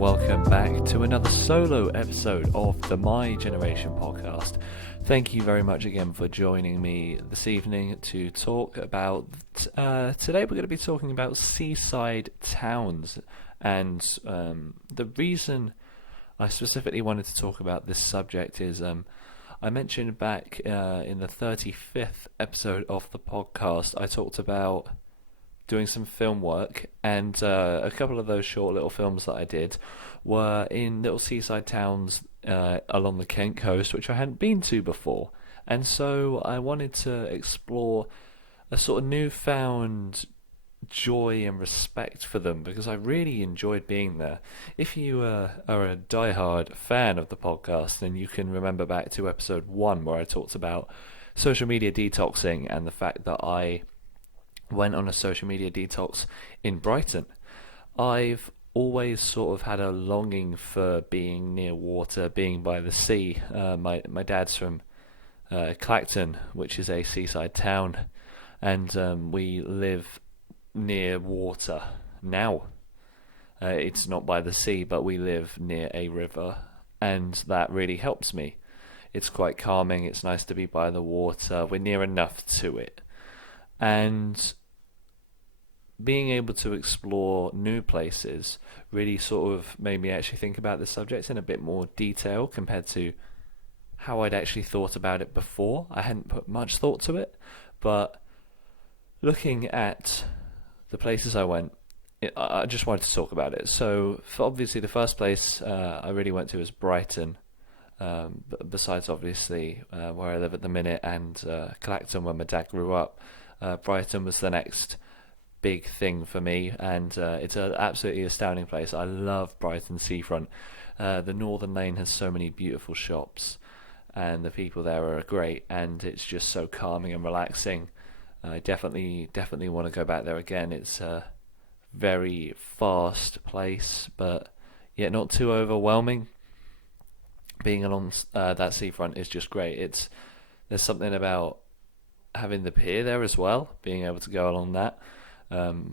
welcome back to another solo episode of the My Generation podcast. Thank you very much again for joining me this evening to talk about, today we're going to be talking about seaside towns, and the reason I specifically wanted to talk about this subject is I mentioned back in the 35th episode of the podcast, I talked about doing some film work, and a couple of those short little films that I did were in little seaside towns along the Kent coast, which I hadn't been to before. And so I wanted to explore a sort of newfound joy and respect for them, because I really enjoyed being there. If you are a diehard fan of the podcast, then you can remember back to episode 1 where I talked about social media detoxing and the fact that I went on a social media detox in Brighton. I've always sort of had a longing for being near water, being by the sea. My dad's from Clacton, which is a seaside town, and we live near water now. It's not by the sea, but we live near a river, and that really helps me. It's quite calming, it's nice to be by the water, we're near enough to it. And being able to explore new places really sort of made me actually think about this subject in a bit more detail compared to how I'd actually thought about it before. I hadn't put much thought to it, but looking at the places I went, I just wanted to talk about it. So, obviously, the first place I really went to was Brighton, besides obviously where I live at the minute, and Clacton, where my dad grew up. Brighton was the next big thing for me, and it's an absolutely astounding place. I love Brighton seafront. The Northern Lane has so many beautiful shops, and the people there are great, and it's just so calming and relaxing. I definitely want to go back there again. It's a very fast place, but yet not too overwhelming. Being along that seafront is just great. There's something about having the pier there as well, being able to go along that,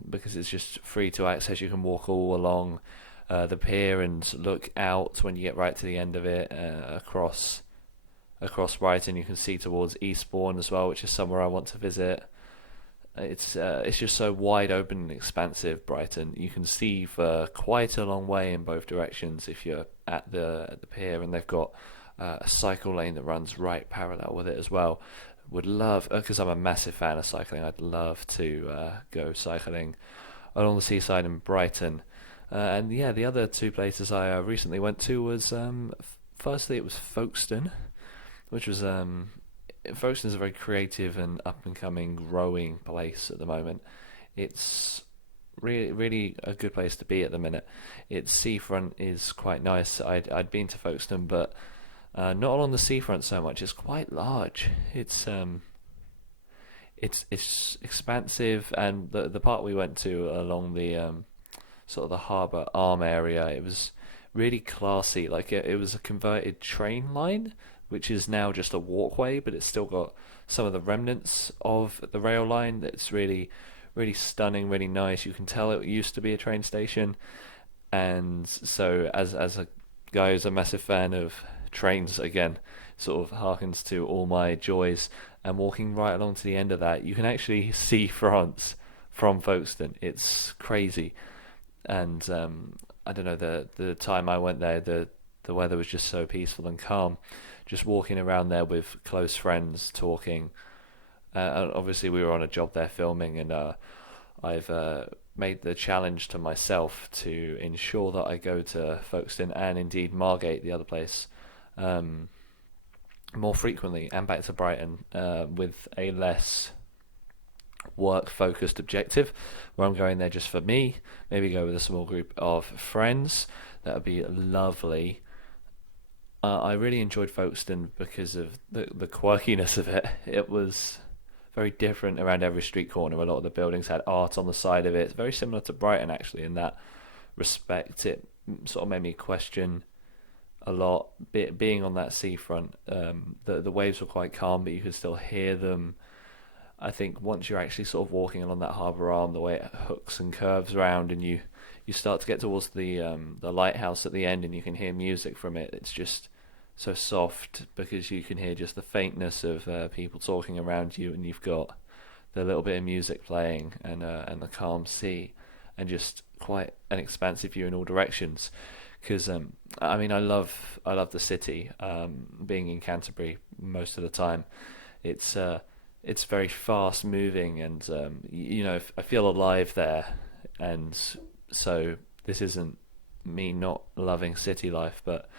because it's just free to access. You can walk all along the pier and look out when you get right to the end of it, across Brighton. You can see towards Eastbourne as well, which is somewhere I want to visit. It's just so wide open and expansive, Brighton. You can see for quite a long way in both directions if you're at the pier, and they've got a cycle lane that runs right parallel with it as well. Would love, because I'm a massive fan of cycling, I'd love to go cycling along the seaside in Brighton. And yeah, the other two places I recently went to was, firstly it was Folkestone, which was, Folkestone is a very creative and up-and-coming, growing place at the moment. It's really a good place to be at the minute. Its seafront is quite nice. I'd been to Folkestone, but not along the seafront so much. It's quite large. It's expansive, and the part we went to along the sort of the harbour arm area, it was really classy. Like it was a converted train line, which is now just a walkway, but it's still got some of the remnants of the rail line. That's really stunning, really nice. You can tell it used to be a train station, and so as a guy who's a massive fan of trains, again, sort of harkens to all my joys. And walking right along to the end of that, you can actually see France from Folkestone. It's crazy. And I don't know, the time I went there, the weather was just so peaceful and calm. Just walking around there with close friends, talking. And obviously we were on a job there filming, and I've made the challenge to myself to ensure that I go to Folkestone and indeed Margate, the other place, more frequently, and back to Brighton with a less work-focused objective, where I'm going there just for me, maybe go with a small group of friends. That would be lovely. I really enjoyed Folkestone because of the quirkiness of it. It was very different around every street corner. A lot of the buildings had art on the side of it. It's very similar to Brighton, actually, in that respect. It sort of made me question a lot. Being on that seafront, the waves were quite calm, but you could still hear them. I think once you're actually sort of walking along that harbour arm, the way it hooks and curves around, and you you start to get towards the lighthouse at the end, and you can hear music from it. It's just so soft because you can hear just the faintness of people talking around you, and you've got the little bit of music playing, and the calm sea, and just quite an expansive view in all directions. Because I mean, I love the city. Being in Canterbury most of the time, it's very fast moving, and I feel alive there. And so this isn't me not loving city life, but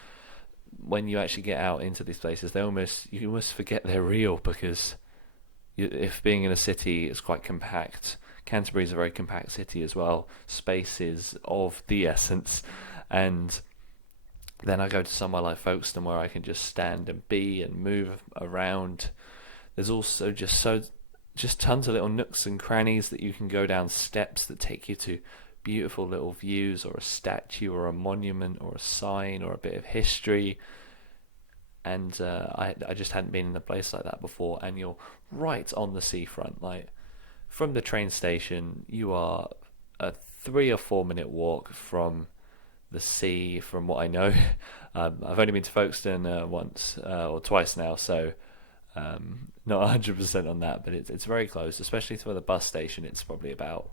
when you actually get out into these places, you almost forget they're real, because if being in a city is quite compact, Canterbury is a very compact city as well. Space is of the essence, and then I go to somewhere like Folkestone where I can just stand and be and move around. There's also just tons of little nooks and crannies that you can go down, steps that take you to beautiful little views, or a statue or a monument or a sign or a bit of history. And I just hadn't been in a place like that before, and you're right on the seafront. Like, from the train station, you are a 3 or 4 minute walk from the sea, from what I know. I've only been to Folkestone once or twice now, so not 100% on that, but it's very close, especially to the bus station. It's probably about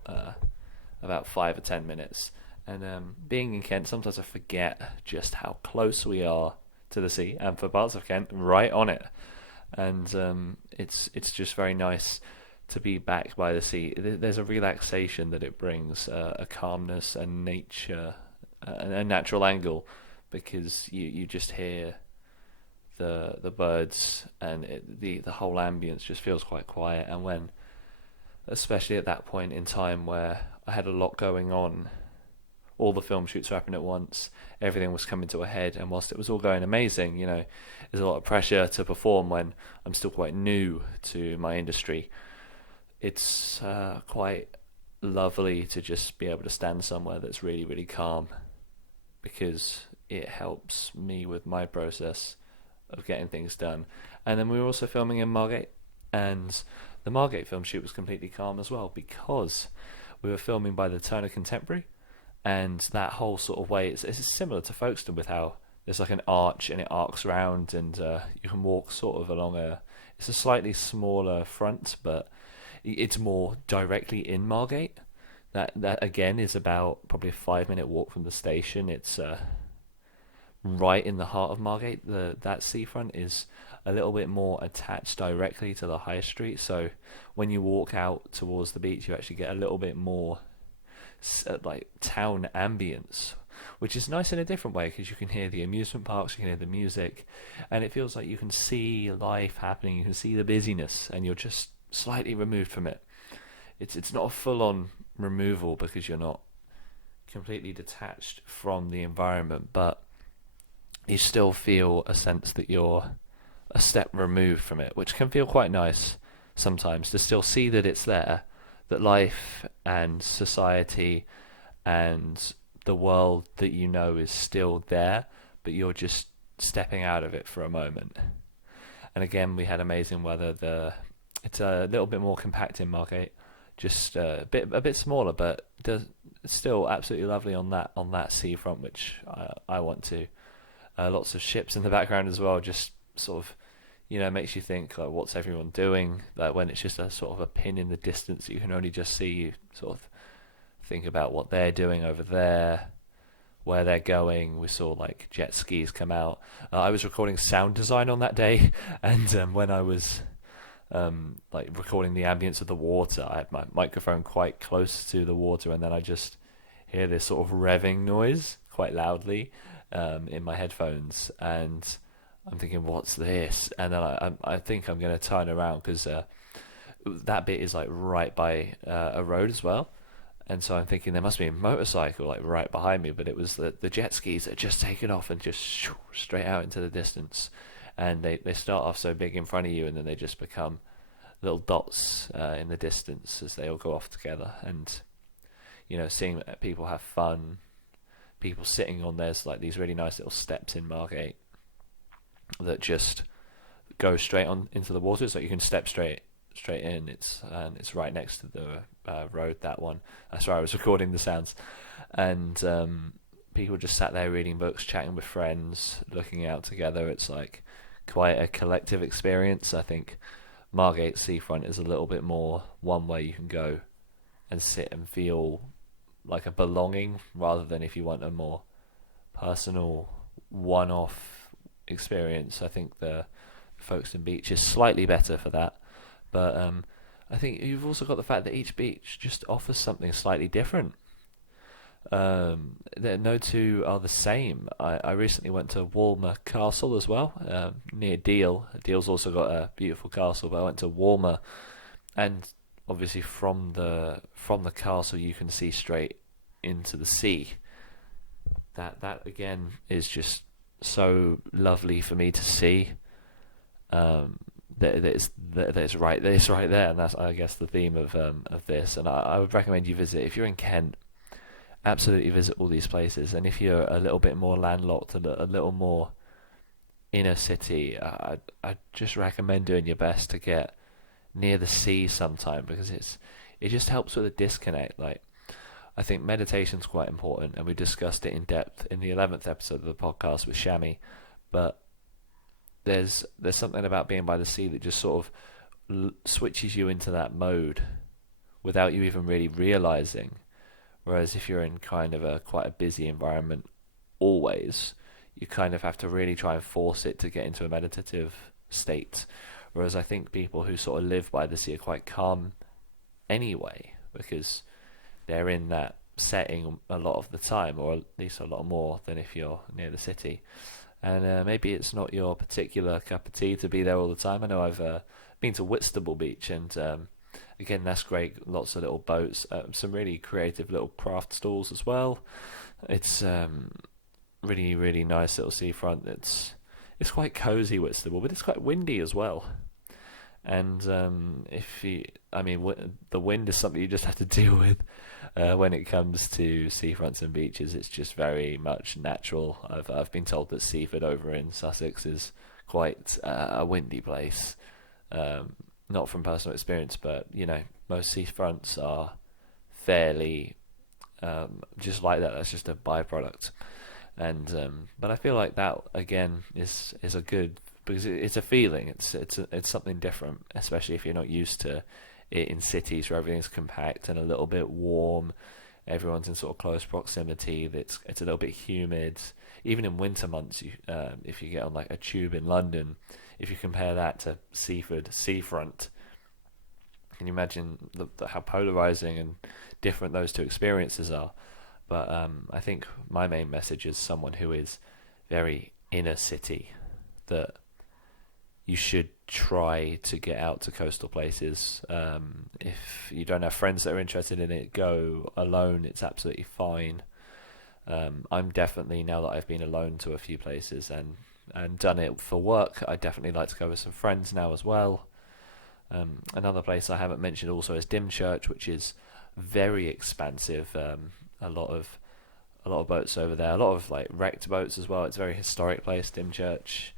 5 or 10 minutes. And being in Kent, sometimes I forget just how close we are to the sea, and for parts of Kent, right on it. And it's just very nice to be back by the sea. There's a relaxation that it brings, a calmness, a nature, a natural angle, because you just hear the birds, and the whole ambience just feels quite quiet. And when, especially at that point in time where I had a lot going on, all the film shoots were happening at once, everything was coming to a head, and whilst it was all going amazing, there's a lot of pressure to perform when I'm still quite new to my industry. It's quite lovely to just be able to stand somewhere that's really, really calm, because it helps me with my process of getting things done. And then we were also filming in Margate, and the Margate film shoot was completely calm as well, because we were filming by the Turner Contemporary, and that whole sort of way, it's similar to Folkestone, with how there's like an arch and it arcs around, and you can walk sort of along it's a slightly smaller front, but it's more directly in Margate. That again is about probably a 5 minute walk from the station. It's right in the heart of Margate. That seafront is a little bit more attached directly to the high street, so when you walk out towards the beach, you actually get a little bit more like town ambience, which is nice in a different way, because you can hear the amusement parks, you can hear the music, and it feels like you can see life happening, you can see the busyness, and you're just slightly removed from it. It's not a full-on removal, because you're not completely detached from the environment, but you still feel a sense that you're a step removed from it, which can feel quite nice sometimes, to still see that it's there, that life and society and the world that you know is still there, but you're just stepping out of it for a moment. And again, we had amazing weather. It's a little bit more compact in Margate, just a bit smaller, but it's still absolutely lovely on that seafront, which I want to. Lots of ships in the background as well, just sort of, makes you think, like, what's everyone doing? Like, when it's just a sort of a pin in the distance that you can only just see, you sort of think about what they're doing over there, where they're going. We saw like jet skis come out. I was recording sound design on that day, and when I was like recording the ambience of the water, I had my microphone quite close to the water, and then I just hear this sort of revving noise quite loudly in my headphones, and I'm thinking, what's this? And then I think I'm going to turn around, because that bit is like right by a road as well, and so I'm thinking there must be a motorcycle like right behind me, but it was the jet skis that had just taken off and just straight out into the distance, and they start off so big in front of you, and then they just become little dots in the distance as they all go off together. And seeing people have fun, people sitting on, there's like these really nice little steps in Margate that just go straight on into the water, so you can step straight straight in. It's right next to the road. That one. That's where I was recording the sounds, and people just sat there reading books, chatting with friends, looking out together. It's like quite a collective experience. I think Margate Seafront is a little bit more one where you can go and sit and feel like a belonging, rather than if you want a more personal one-off experience. I think the Folkestone Beach is slightly better for that, but I think you've also got the fact that each beach just offers something slightly different. No two are the same. I recently went to Walmer Castle as well, near Deal. Deal's also got a beautiful castle, but I went to Walmer, and obviously from the castle you can see straight into the sea. That again is just so lovely for me to see. That it's right there, and that's, I guess, the theme of this. And I would recommend you visit if you're in Kent. Absolutely visit all these places, and if you're a little bit more landlocked, a little more inner city, I just recommend doing your best to get near the sea sometime, because it just helps with a disconnect. Like, I think meditation's quite important, and we discussed it in depth in the 11th episode of the podcast with Shami, but there's something about being by the sea that just sort of switches you into that mode without you even really realizing. Whereas if you're in kind of quite a busy environment always, you kind of have to really try and force it to get into a meditative state. Whereas I think people who sort of live by the sea are quite calm anyway, because they're in that setting a lot of the time, or at least a lot more than if you're near the city. And maybe it's not your particular cup of tea to be there all the time. I know I've been to Whitstable Beach, and again, that's great. Lots of little boats, some really creative little craft stalls as well. It's really, really nice little seafront. It's quite cozy, Whitstable, but it's quite windy as well. And the wind is something you just have to deal with when it comes to seafronts and beaches. It's just very much natural. I've been told that Seaford over in Sussex is quite a windy place. Not from personal experience, but most seafronts are fairly just like that. That's just a byproduct, and but I feel like that again is a good, because it's a feeling. It's something different, especially if you're not used to it in cities where everything's compact and a little bit warm. Everyone's in sort of close proximity. It's a little bit humid. Even in winter months, if you get on like a tube in London, if you compare that to Seaford seafront, can you imagine how polarizing and different those two experiences are? But I think my main message is someone who is very inner city, that you should try to get out to coastal places. If you don't have friends that are interested in it, go alone. It's absolutely fine. I'm definitely, now that I've been alone to a few places and done it for work, I definitely like to go with some friends now as well. Another place I haven't mentioned also is Dymchurch, which is very expansive. A lot of boats over there, a lot of like wrecked boats as well. It's a very historic place, Dymchurch.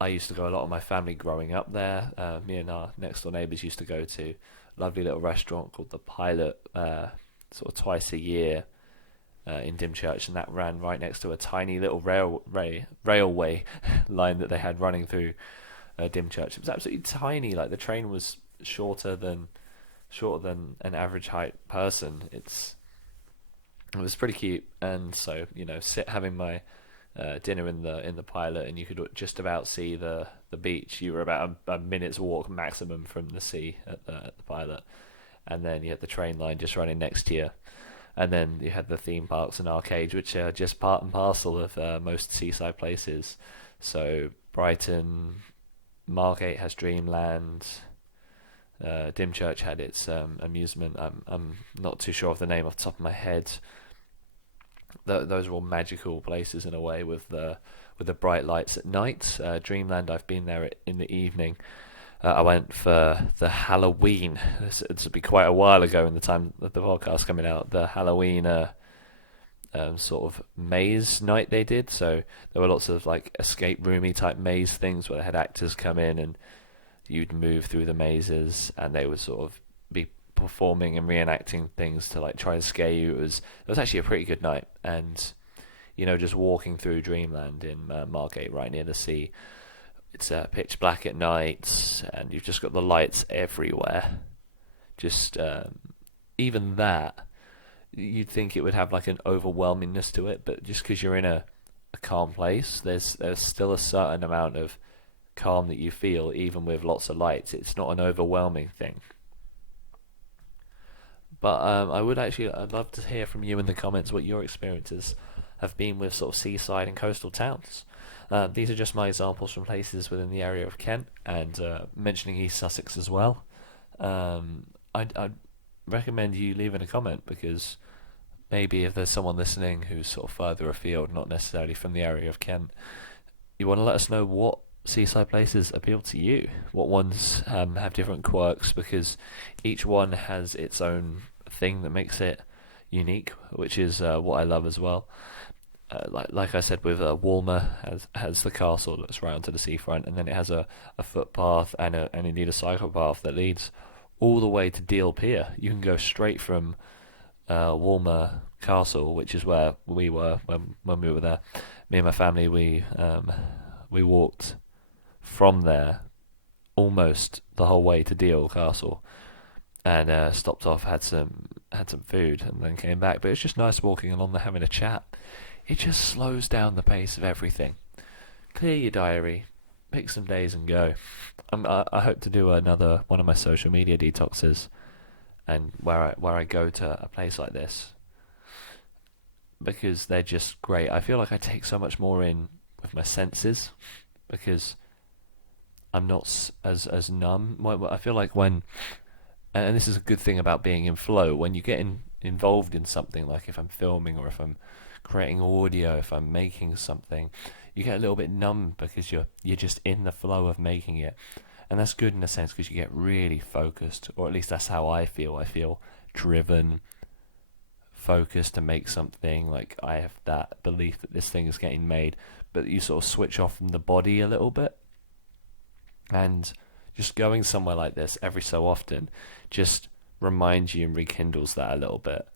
I used to go a lot of my family growing up there. Me and our next door neighbours used to go to a lovely little restaurant called the Pilot, sort of twice a year in Dymchurch, and that ran right next to a tiny little railway line that they had running through Dymchurch. It was absolutely tiny. Like, the train was shorter than an average height person. It was pretty cute, and so having my dinner in the Pilot, and you could just about see the beach. You were about a minute's walk maximum from the sea at the Pilot, and then you had the train line just running next to you, and then you had the theme parks and arcades, which are just part and parcel of most seaside places. So Brighton, Margate has Dreamland. Dymchurch had its amusement. I'm not too sure of the name off the top of my head. Those are all magical places in a way, with the bright lights at night. Dreamland, I've been there in the evening. I went for the Halloween. This will be quite a while ago in the time that the podcast coming out. The Halloween sort of maze night they did. So there were lots of like escape roomy type maze things where they had actors come in and you'd move through the mazes, and they would sort of be performing and reenacting things to like try and scare you. It was actually a pretty good night, and just walking through Dreamland in Margate, right near the sea. It's pitch black at night, and you've just got the lights everywhere. Just even that, you'd think it would have like an overwhelmingness to it, but just because you're in a calm place, there's still a certain amount of calm that you feel, even with lots of lights. It's not an overwhelming thing. But I'd love to hear from you in the comments what your experiences have been with sort of seaside and coastal towns. These are just my examples from places within the area of Kent, and mentioning East Sussex as well. I'd recommend you leaving a comment, because maybe if there's someone listening who's sort of further afield, not necessarily from the area of Kent, you want to let us know what seaside places appeal to you, what ones have different quirks, because each one has its own thing that makes it unique, which is what I love as well. Like I said, with Walmer has the castle that's right onto the seafront, and then it has a footpath and indeed a cycle path that leads all the way to Deal Pier. You can go straight from Walmer Castle, which is where we were when we were there. Me and my family, we walked from there almost the whole way to Deal Castle, and stopped off, had some food, and then came back. But it's just nice walking along there, having a chat. It just slows down the pace of everything. Clear your diary, pick some days and go. I hope to do another one of my social media detoxes, and where I go to a place like this, because they're just great. I feel like I take so much more in with my senses, because I'm not as numb. I feel like when, and this is a good thing about being in flow, when you get involved in something, like if I'm filming or if I'm creating audio, if I'm making something, you get a little bit numb because you're just in the flow of making it. And that's good in a sense, because you get really focused, or at least that's how I feel. I feel driven, focused to make something. Like I have that belief that this thing is getting made, but you sort of switch off from the body a little bit. And just going somewhere like this every so often just reminds you and rekindles that a little bit.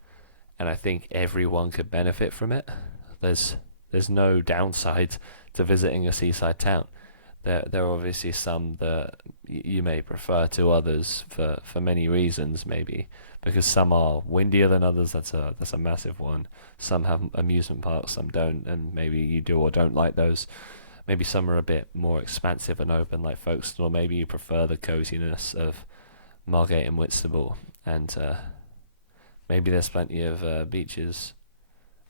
And I think everyone could benefit from it. There's no downside to visiting a seaside town. There are obviously some that you may prefer to others for many reasons, maybe because some are windier than others. That's a massive one. Some have amusement parks, some don't, and maybe you do or don't like those. Maybe some are a bit more expansive and open, like Folkestone, or maybe you prefer the coziness of Margate and Whitstable, and maybe there's plenty of beaches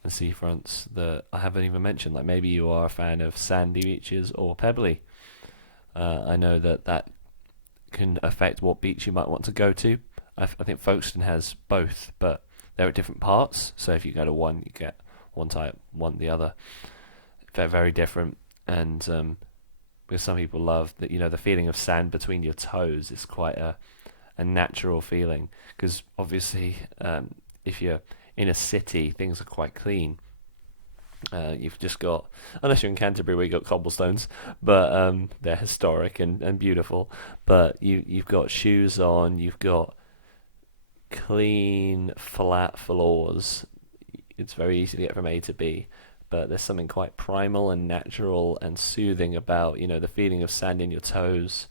and seafronts that I haven't even mentioned. Like maybe you are a fan of sandy beaches or pebbly. I know that can affect what beach you might want to go to. I think Folkestone has both, but they're at different parts. So if you go to one, you get one type, one the other. They're very different. And because some people love that, the feeling of sand between your toes is quite a natural feeling. Because obviously, if you're in a city, things are quite clean. You've just got, unless you're in Canterbury where you've got cobblestones, but they're historic and beautiful. But you've got shoes on, you've got clean, flat floors. It's very easy to get from A to B. But there's something quite primal and natural and soothing about, the feeling of sand in your toes,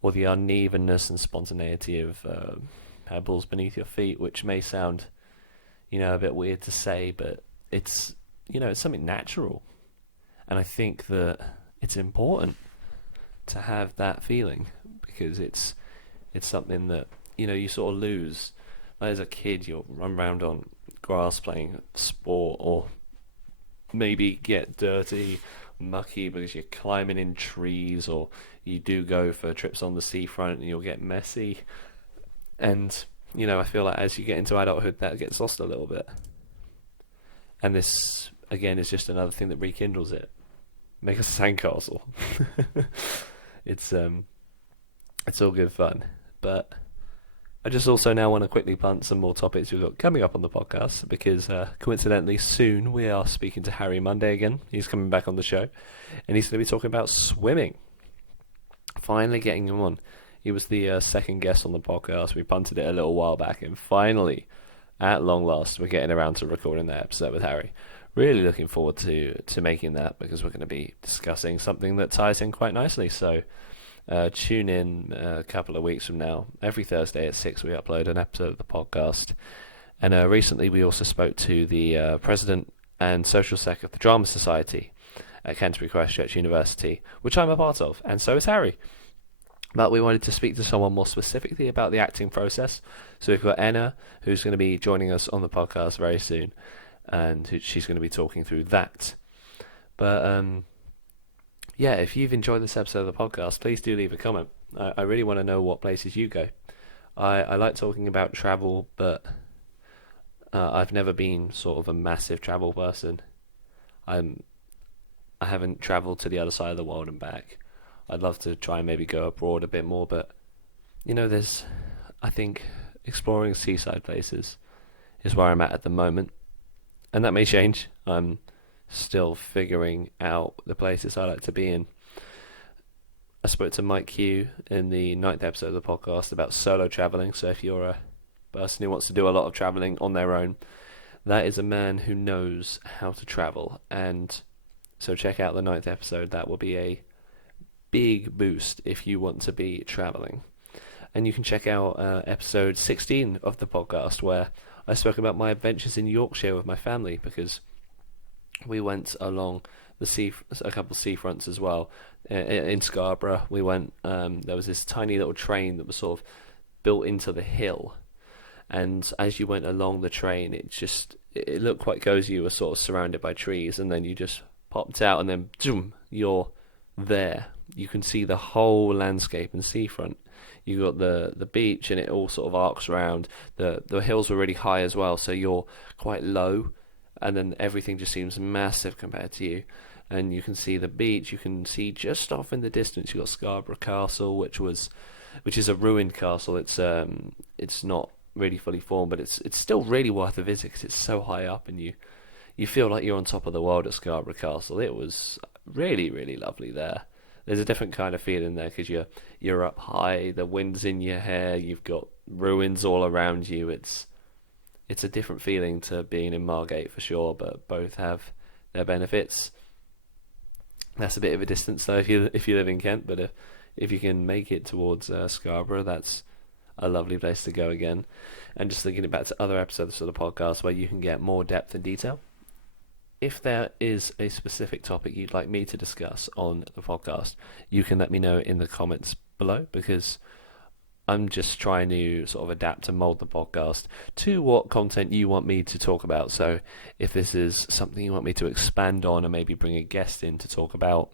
or the unevenness and spontaneity of pebbles beneath your feet, which may sound, a bit weird to say, but it's, it's something natural. And I think that it's important to have that feeling, because it's something that, you sort of lose. Like as a kid, you'll run around on grass playing sport, or maybe get dirty, mucky because you're climbing in trees, or you do go for trips on the seafront and you'll get messy. And, I feel like as you get into adulthood, that gets lost a little bit. And this, again, is just another thing that rekindles it. Make a sandcastle. It's all good fun. But I just also now want to quickly punt some more topics we've got coming up on the podcast, because coincidentally soon we are speaking to Harry Monday again. He's coming back on the show, and he's going to be talking about swimming. Finally getting him on. He was the second guest on the podcast. We punted it a little while back, and finally, at long last, we're getting around to recording that episode with Harry. Really looking forward to making that, because we're going to be discussing something that ties in quite nicely. So tune in a couple of weeks from now. Every Thursday at 6 we upload an episode of the podcast. And recently we also spoke to the president and social sec of the Drama Society at Canterbury Christ Church University, which I'm a part of, and so is Harry. But we wanted to speak to someone more specifically about the acting process. So we've got Enna, who's going to be joining us on the podcast very soon, and she's going to be talking through that. But yeah, if you've enjoyed this episode of the podcast, please do leave a comment. I really want to know what places you go. I like talking about travel, but I've never been sort of a massive travel person. I haven't travelled to the other side of the world and back. I'd love to try and maybe go abroad a bit more, but I think exploring seaside places is where I'm at the moment, and that may change. I'm still figuring out the places I like to be in. I spoke to Mike Q in the 9th episode of the podcast about solo travelling, so if you're a person who wants to do a lot of travelling on their own, that is a man who knows how to travel, and so check out the 9th episode. That will be a big boost if you want to be travelling. And you can check out episode 16 of the podcast, where I spoke about my adventures in Yorkshire with my family, because we went along the sea, a couple of seafronts as well. In Scarborough, we went. There was this tiny little train that was sort of built into the hill, and as you went along the train, it looked quite cozy. You were sort of surrounded by trees, and then you just popped out, and then zoom, you're there. You can see the whole landscape and seafront. You got the beach, and it all sort of arcs around. The hills were really high as well, so you're quite low, and then everything just seems massive compared to you. And you can see the beach. You can see just off in the distance, you got Scarborough Castle, which is a ruined castle. It's not really fully formed, but it's still really worth a visit, because it's so high up, and you feel like you're on top of the world at Scarborough Castle. It was really, really lovely there. There's a different kind of feeling there, because you're up high, the wind's in your hair, you've got ruins all around you. It's a different feeling to being in Margate for sure, but both have their benefits. That's a bit of a distance though if you live in Kent, but if you can make it towards Scarborough, that's a lovely place to go again. And just thinking back to other episodes of the podcast where you can get more depth and detail. If there is a specific topic you'd like me to discuss on the podcast, you can let me know in the comments below, because I'm just trying to sort of adapt and mould the podcast to what content you want me to talk about. So if this is something you want me to expand on and maybe bring a guest in to talk about,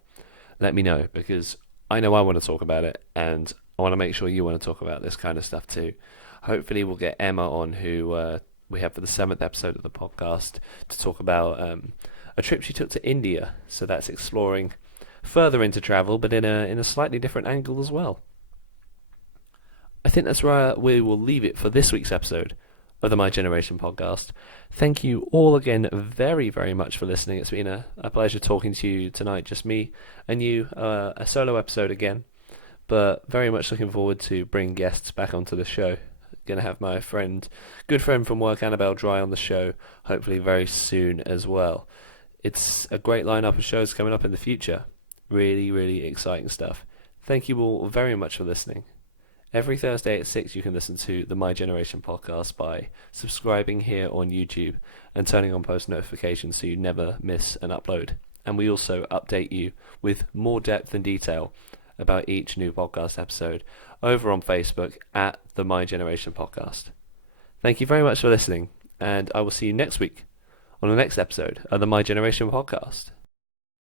let me know, because I know I want to talk about it, and I want to make sure you want to talk about this kind of stuff too. Hopefully we'll get Emma on, who we have for the 7th episode of the podcast, to talk about a trip she took to India. So that's exploring further into travel, but in a slightly different angle as well. I think that's where we will leave it for this week's episode of the My Generation podcast. Thank you all again very, very much for listening. It's been a pleasure talking to you tonight, just me and you, a solo episode again, but very much looking forward to bring guests back onto the show. Going to have my good friend from work, Annabelle Dry, on the show, hopefully very soon as well. It's a great lineup of shows coming up in the future. Really, really exciting stuff. Thank you all very much for listening. Every Thursday at 6 you can listen to the My Generation podcast by subscribing here on YouTube and turning on post notifications so you never miss an upload. And we also update you with more depth and detail about each new podcast episode over on Facebook at the My Generation podcast. Thank you very much for listening, and I will see you next week on the next episode of the My Generation podcast.